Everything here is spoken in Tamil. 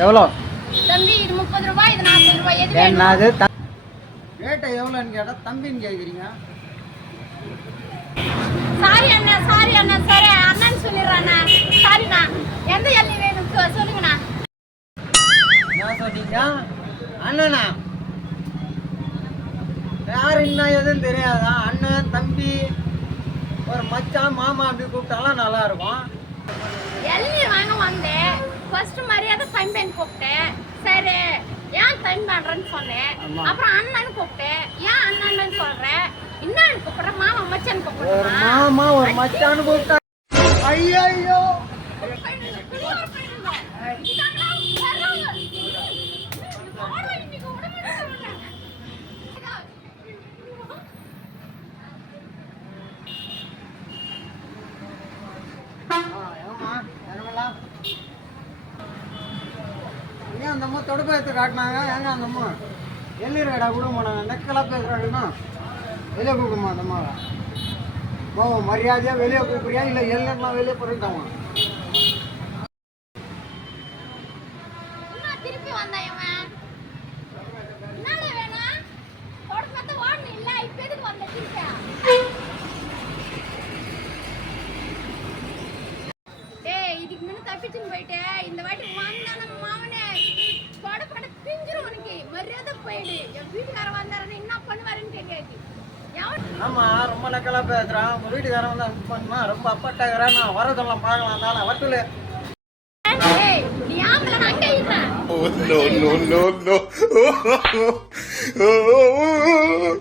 எவ்வளோ? தம்பி இது முப்பது ரூபாய் இது நாற்பது ரூபாய். எது வேணும்? என்னது ரேட்டை எவ்வளோன்னு கேட்டால் தம்பின்னு கேட்குறீங்க சாரி அண்ணா சாரி அண்ணா சாரி அண்ணன் சொல்லிடுறேண்ணா சாரிண்ணா எந்த எல்லி வேணும்? சொல்லுங்கண்ணா. என்ன சொன்னீங்க அண்ணனா? என்ன எதுன்னு தெரியாதா? அண்ணன் தம்பி ஒரு மச்சான் மாமா அப்படி கூப்பிட்டாலாம் நல்லா இருக்கும் எள்ளி வாங்க வந்தேன். ஃபர்ஸ்ட் மரியாதை தம்பின்னு கூப்பிட்டேன். சரி ஏன் தம்பி பண்றேன்னு சொன்னேன். அப்புறம் அண்ணன் கூப்பிட்டேன். ஏன் அண்ணன் சொல்றேன்? என்னன்னு கூப்பிடுறேன் மாமா மச்சான் கூப்பிடுறேன் மாமா ஒரு மச்சான்னு கூப்பிட்டா ஐயோ ஏன் அந்த அம்மா தொடுப்பு காட்டினாங்க. ஏங்க அந்த அம்மா? எள்ளீர் கடா கொடுக்க மாட்டாங்க நெக்கெல்லாம் வெளியே கொடுக்குமா அந்த அம்மாவை? ஓ வெளியே கூப்பிடுறியா? இல்லை எல்லாம் வெளியே போட்டுட்டாமா தப்பிச்சுன்னு போயிட்டே. இந்த வாட்டி வந்தானா மாவனே, பிஞ்சிரும் உனக்கு. மரியாதை போயிடு. என் வீட்டுக்காரன் வந்தாருன்னா என்ன பண்ணுவாருன்னு. எவன் ஆமா ரொம்ப நக்கலா பேசுறான் உங்க வீட்டுக்காரன் வந்து பண்ணா ரொம்ப அப்பாட்டாகிறான் நான் வரதெல்லாம் பார்க்கலாம் தானே இருறேன். Oh no no no no!